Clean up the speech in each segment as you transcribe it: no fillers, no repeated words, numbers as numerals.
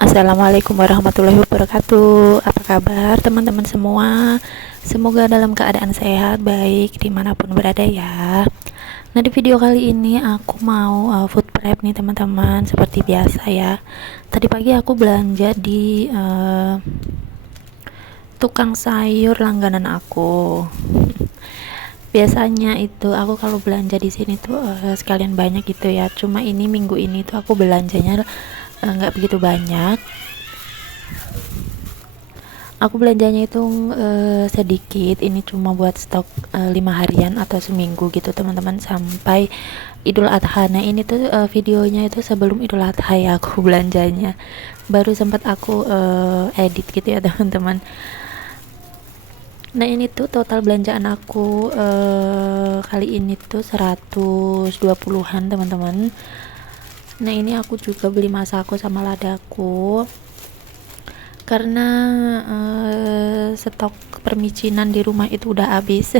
Assalamualaikum warahmatullahi wabarakatuh. Apa kabar teman-teman semua? Semoga dalam keadaan sehat, baik dimanapun berada ya. Nah, di video kali ini aku mau food prep nih teman-teman. Seperti biasa ya, tadi pagi aku belanja di tukang sayur langganan aku. Biasanya itu aku kalau belanja di sini tuh sekalian banyak gitu ya. Cuma ini minggu ini tuh aku belanjanya nggak begitu banyak. Aku belanjanya itu sedikit. Ini cuma buat stok 5 harian atau seminggu gitu teman-teman, sampai Idul Adha. Nah ini tuh videonya itu sebelum Idul Adha ya aku belanjanya. Baru sempat aku edit gitu ya teman-teman. Nah ini tuh total belanjaan aku kali ini tuh 120-an teman-teman. Nah ini aku juga beli masako sama ladaku karena stok permicinan di rumah itu udah habis.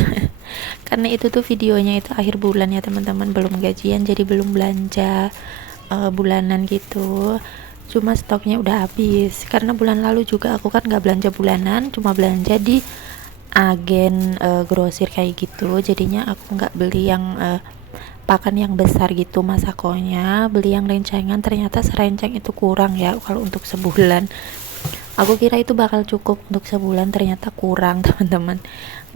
Karena itu tuh videonya itu akhir bulan ya teman-teman, belum gajian jadi belum belanja bulanan gitu. Cuma stoknya udah habis karena bulan lalu juga aku kan nggak belanja bulanan, cuma belanja di agen grosir kayak gitu. Jadinya aku nggak beli yang pakan yang besar gitu masakonya, beli yang rencengan. Ternyata serenceng itu kurang ya kalau untuk sebulan. Aku kira itu bakal cukup untuk sebulan, ternyata kurang teman-teman.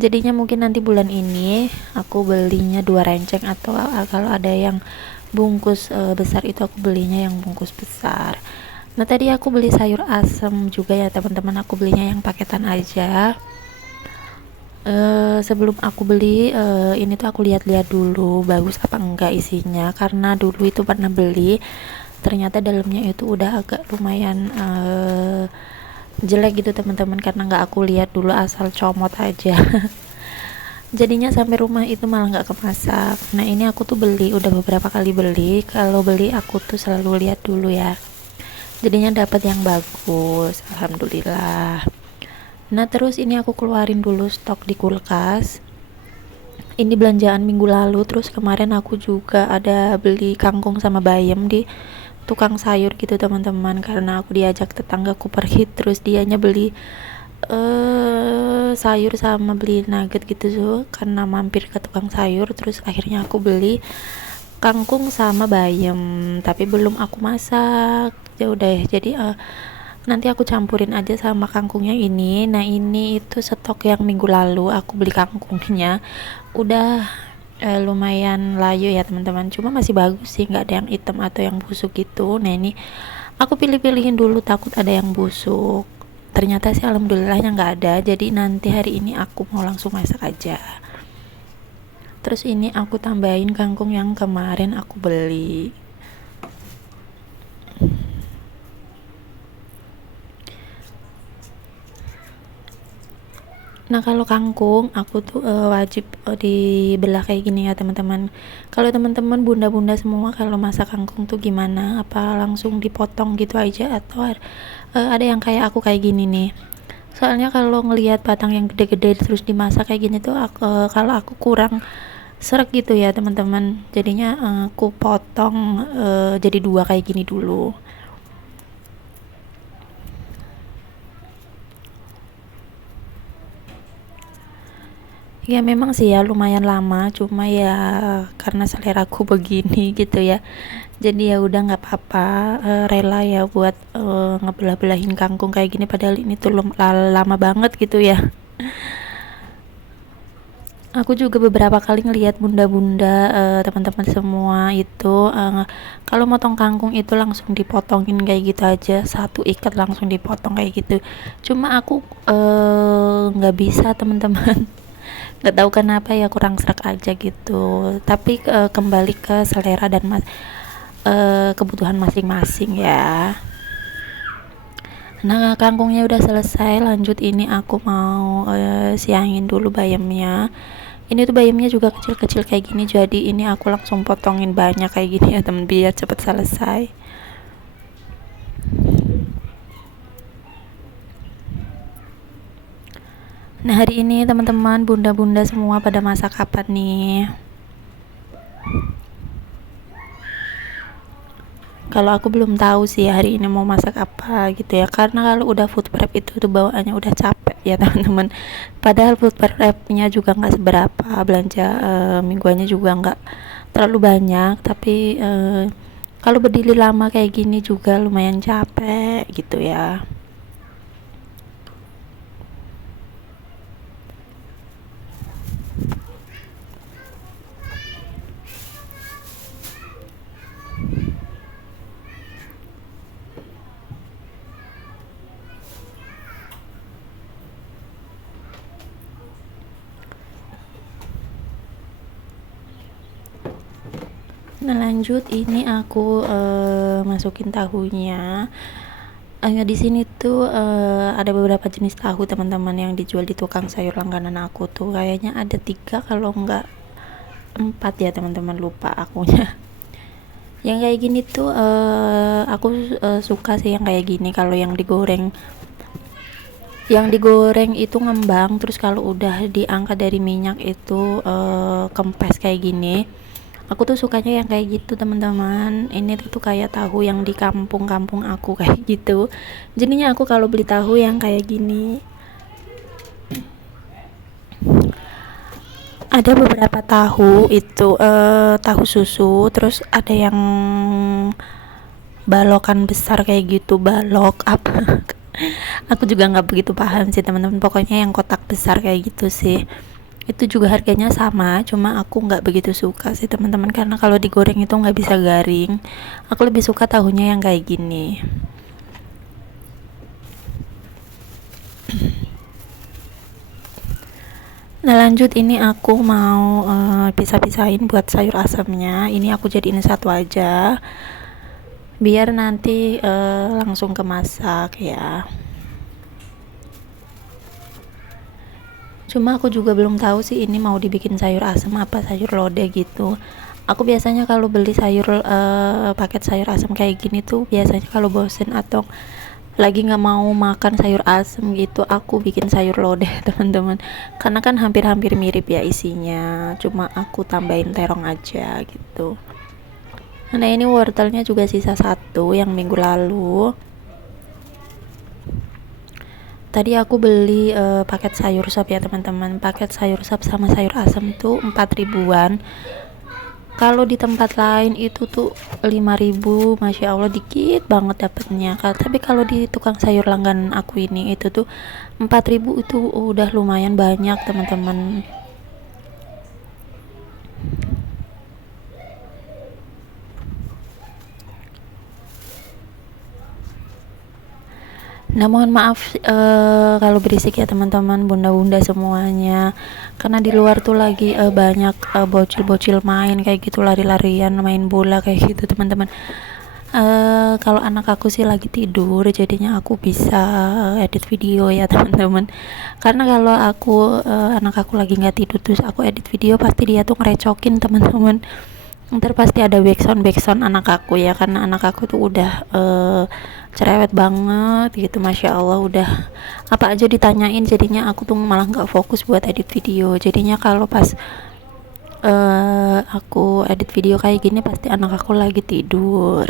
Jadinya mungkin nanti bulan ini aku belinya 2 renceng, atau kalau ada yang bungkus besar itu aku belinya yang bungkus besar. Nah tadi aku beli sayur asem juga ya teman-teman, aku belinya yang paketan aja. Sebelum aku beli ini tuh aku lihat-lihat dulu bagus apa enggak isinya, karena dulu itu pernah beli ternyata dalamnya itu udah agak lumayan jelek gitu teman-teman, karena nggak aku lihat dulu, asal comot aja. Jadinya sampai rumah itu malah nggak kemasak. Nah ini aku tuh beli udah beberapa kali beli, kalau beli aku tuh selalu lihat dulu ya, jadinya dapat yang bagus, alhamdulillah. Nah terus ini aku keluarin dulu stok di kulkas. Ini belanjaan minggu lalu. Terus kemarin aku juga ada beli kangkung sama bayam di tukang sayur gitu teman-teman, karena aku diajak tetanggaku pergi, terus dianya beli sayur sama beli nugget gitu tuh, karena mampir ke tukang sayur. Terus akhirnya aku beli kangkung sama bayam, tapi belum aku masak. Ya udah, jadi nanti aku campurin aja sama kangkungnya ini. Nah ini itu stok yang minggu lalu aku beli kangkungnya, udah lumayan layu ya teman-teman, cuma masih bagus sih, nggak ada yang hitam atau yang busuk gitu. Nah ini aku pilih-pilihin dulu, takut ada yang busuk. Ternyata sih alhamdulillahnya nggak ada, jadi nanti hari ini aku mau langsung masak aja. Terus ini aku tambahin kangkung yang kemarin aku beli. Nah kalau kangkung aku tuh wajib dibelah kayak gini ya teman-teman. Kalau teman-teman bunda-bunda semua kalau masak kangkung tuh gimana? Apa langsung dipotong gitu aja, atau ada yang kayak aku kayak gini nih? Soalnya kalau ngelihat batang yang gede-gede terus dimasak kayak gini tuh kalau aku kurang sreg gitu ya teman-teman. Jadinya aku potong jadi 2 kayak gini dulu. Ya memang sih ya lumayan lama, cuma ya karena seleraku begini gitu ya. Jadi ya udah nggak apa-apa, rela ya buat ngebelah-belahin kangkung kayak gini, padahal ini tuh lama banget gitu ya. Aku juga beberapa kali ngelihat bunda-bunda teman-teman semua itu kalau motong kangkung itu langsung dipotongin kayak gitu aja, satu ikat langsung dipotong kayak gitu. Cuma aku nggak bisa teman-teman. Nggak tahu kenapa ya, kurang serak aja gitu. Tapi kembali ke selera dan kebutuhan masing-masing ya. Nah kangkungnya udah selesai, lanjut ini aku mau siangin dulu bayamnya. Ini tuh bayamnya juga kecil-kecil kayak gini, jadi ini aku langsung potongin banyak kayak gini ya temen, biar cepet selesai. Nah hari ini teman-teman bunda-bunda semua pada masak apa nih? Kalau aku belum tahu sih hari ini mau masak apa gitu ya, karena kalau udah food prep itu tuh bawaannya udah capek ya teman-teman. Padahal food prepnya juga nggak seberapa, belanja mingguannya juga nggak terlalu banyak, tapi kalau berdiri lama kayak gini juga lumayan capek gitu ya. Nah lanjut, ini aku masukin tahunya. Di sini tuh ada beberapa jenis tahu teman-teman yang dijual di tukang sayur langganan aku tuh. Kayaknya ada 3 kalau enggak 4 ya teman-teman, lupa akunya. Yang kayak gini tuh aku suka sih yang kayak gini. Kalau yang digoreng itu ngembang, terus kalau udah diangkat dari minyak itu kempes kayak gini. Aku tuh sukanya yang kayak gitu teman-teman. Ini tuh kayak tahu yang di kampung-kampung aku kayak gitu. Jadinya aku kalau beli tahu yang kayak gini, ada beberapa tahu itu tahu susu, terus ada yang balokan besar kayak gitu, balok apa. Aku juga nggak begitu paham sih teman-teman, pokoknya yang kotak besar kayak gitu sih. Itu juga harganya sama, cuma aku nggak begitu suka sih teman-teman, karena kalau digoreng itu nggak bisa garing. Aku lebih suka tahunya yang kayak gini. Nah lanjut, ini aku mau pisah-pisahin buat sayur asamnya. Ini aku jadiin satu aja biar nanti langsung ke masak ya. Cuma aku juga belum tahu sih ini mau dibikin sayur asam apa sayur lodeh gitu. Aku biasanya kalau beli sayur paket sayur asam kayak gini tuh biasanya kalau bosen atau lagi nggak mau makan sayur asem gitu, aku bikin sayur lodeh teman-teman, karena kan hampir-hampir mirip ya isinya, cuma aku tambahin terong aja gitu. Nah ini wortelnya juga sisa satu yang minggu lalu. Tadi aku beli paket sayur sop ya teman-teman, paket sayur sop sama sayur asem tuh 4 ribuan. Kalau di tempat lain itu tuh 5.000, masya Allah dikit banget dapatnya. Tapi kalau di tukang sayur langganan aku ini itu tuh 4.000 itu udah lumayan banyak teman-teman. Nah mohon maaf kalau berisik ya teman-teman, bunda-bunda semuanya, karena di luar tuh lagi banyak bocil-bocil main kayak gitu, lari-larian main bola kayak gitu teman-teman. Kalau anak aku sih lagi tidur, jadinya aku bisa edit video ya teman-teman, karena kalau anak aku lagi nggak tidur terus aku edit video, pasti dia tuh ngerecokin teman-teman. Ntar pasti ada backsound anak aku ya, karena anak aku tuh udah cerewet banget gitu, masya Allah, udah apa aja ditanyain, jadinya aku tuh malah nggak fokus buat edit video. Jadinya kalau pas aku edit video kayak gini pasti anak aku lagi tidur.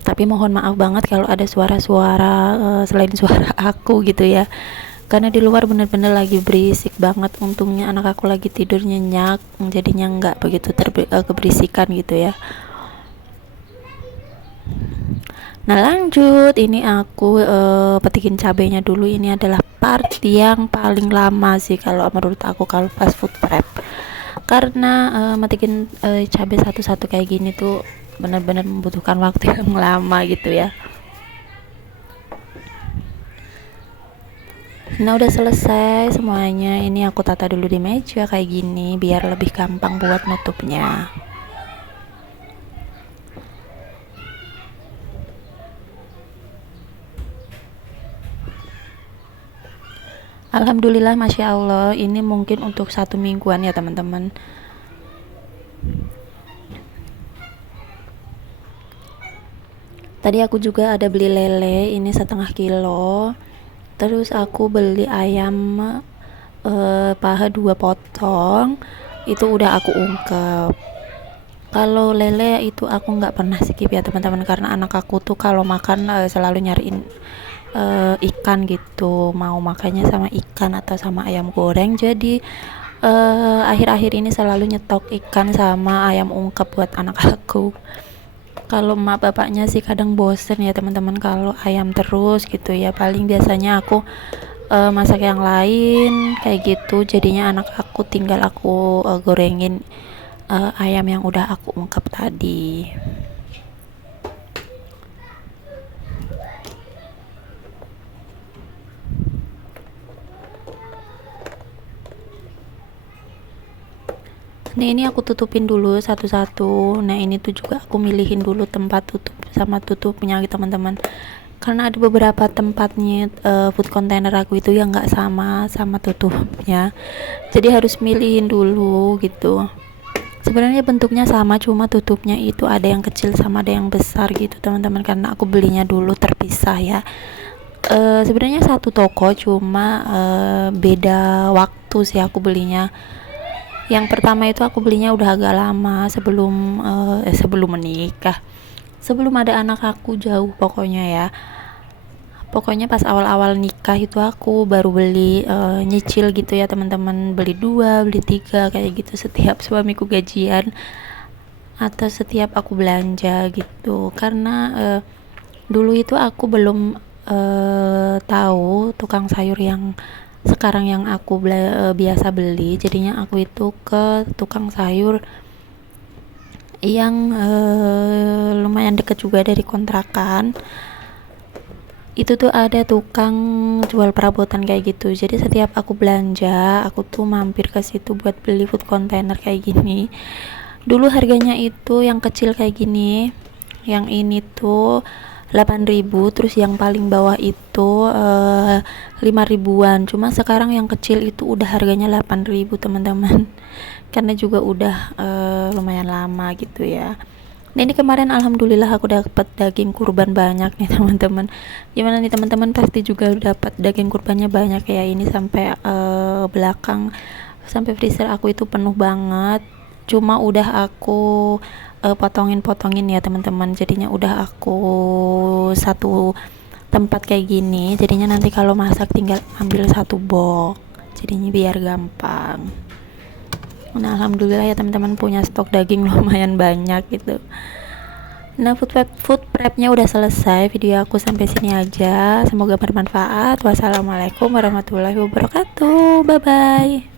Tapi mohon maaf banget kalau ada suara-suara selain suara aku gitu ya, karena di luar bener-bener lagi berisik banget. Untungnya anak aku lagi tidur nyenyak, jadinya nggak begitu keberisikan gitu ya. Nah lanjut, ini aku petikin cabenya dulu. Ini adalah part yang paling lama sih kalau menurut aku kalau fast food prep, karena metikin cabai satu-satu kayak gini tuh benar-benar membutuhkan waktu yang lama gitu ya. Nah udah selesai semuanya, ini aku tata dulu di meja kayak gini biar lebih gampang buat nutupnya. Alhamdulillah, masya Allah, ini mungkin untuk 1 mingguan ya teman-teman. Tadi aku juga ada beli lele, ini 1/2 kilo. Terus aku beli ayam paha 2 potong, itu udah aku ungkep. Kalau lele itu aku nggak pernah skip ya teman-teman, karena anak aku tuh kalau makan selalu nyariin ikan gitu, mau makannya sama ikan atau sama ayam goreng. Jadi akhir-akhir ini selalu nyetok ikan sama ayam ungkep buat anak aku. Kalau emak bapaknya sih kadang bosen ya teman-teman kalau ayam terus gitu ya, paling biasanya aku masak yang lain kayak gitu, jadinya anak aku tinggal aku gorengin ayam yang udah aku ungkep tadi. Nah ini aku tutupin dulu satu-satu. Nah ini tuh juga aku milihin dulu tempat tutup sama tutupnya gitu teman-teman, karena ada beberapa tempatnya food container aku itu yang nggak sama sama tutupnya, jadi harus milihin dulu gitu. Sebenarnya bentuknya sama, cuma tutupnya itu ada yang kecil sama ada yang besar gitu teman-teman, karena aku belinya dulu terpisah ya. Sebenarnya satu toko, cuma beda waktu sih aku belinya. Yang pertama itu aku belinya udah agak lama sebelum menikah, sebelum ada anak aku jauh pokoknya ya. Pokoknya pas awal-awal nikah itu aku baru beli, nyicil gitu ya teman-teman, beli 2 beli 3 kayak gitu setiap suamiku gajian atau setiap aku belanja gitu. Karena dulu itu aku belum tahu tukang sayur yang sekarang yang aku biasa beli, jadinya aku itu ke tukang sayur yang lumayan deket juga dari kontrakan. Itu tuh ada tukang jual perabotan kayak gitu, jadi setiap aku belanja aku tuh mampir ke situ buat beli food container kayak gini. Dulu harganya itu yang kecil kayak gini, yang ini tuh 8.000, terus yang paling bawah itu 5 ribuan. Cuma sekarang yang kecil itu udah harganya 8.000 teman-teman, karena juga udah lumayan lama gitu ya. Nah ini kemarin alhamdulillah aku dapat daging kurban banyak nih teman-teman. Gimana nih teman-teman, pasti juga dapat daging kurbannya banyak ya, ini sampai belakang, sampai freezer aku itu penuh banget. Cuma udah aku potongin ya teman-teman, jadinya udah aku satu tempat kayak gini, jadinya nanti kalau masak tinggal ambil satu box, jadinya biar gampang. Nah alhamdulillah ya teman-teman, punya stok daging lumayan banyak gitu. Nah food prepnya udah selesai, video aku sampai sini aja, semoga bermanfaat. Wassalamualaikum warahmatullahi wabarakatuh, bye bye.